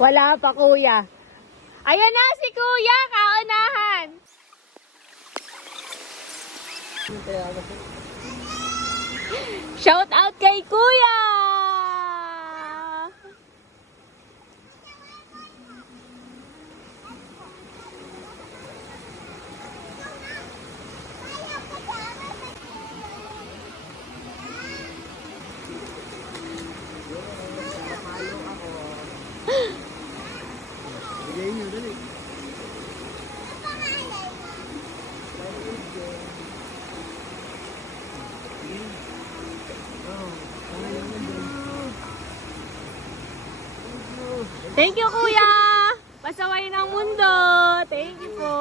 Wala pa, kuya. Ayan na si kuya, kaunahan. Shout out kay kuya! Bigay nyo, dali. Thank you, kuya! Pasaway ng mundo! Thank you po!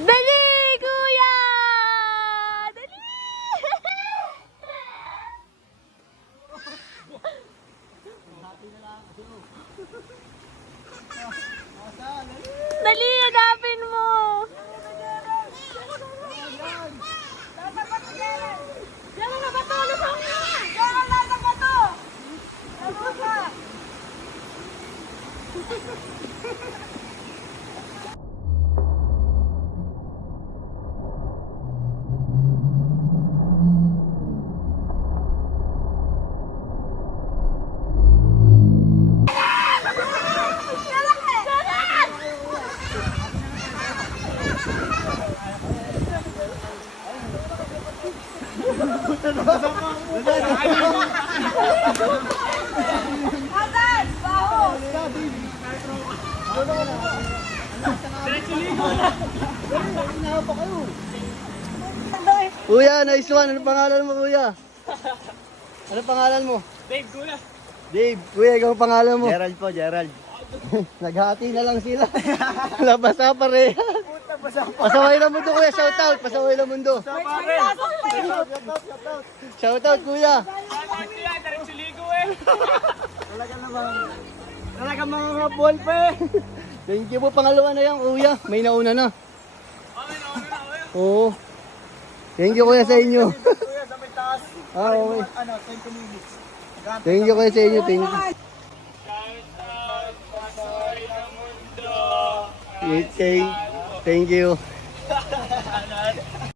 Dali, kuya! Dali! Dali, hanapin mo! Diyan na bato! Lusong na! Diyan na lang ang bato! Lusong na! Asan! Baho! Kuya, nice one. Ano pangalan mo, kuya? Ano pangalan mo? Dave, kuya. Dave. Kuya, ikaw ang pangalan mo? Gerald po, Gerald. Naghati na lang sila. Labas na pare. Pasaway na mundo, kuya. Shout out. Pasaway na mundo. Shout out, kuya. Kuya, diretso ligo eh. Talaga naman. Talaga mga ball pa eh. Thank you po. Pangalawa na yan, kuya. May nauna na. Okay, nauna na kuya. Oo. Thank you, kuya, sa inyo. Kuya, sa may taas. Okay. 20 minutes. Thank you, kuya, sa inyo. Thank you. Shout out, pasaway ng mundo. Okay. Thank you. Anan.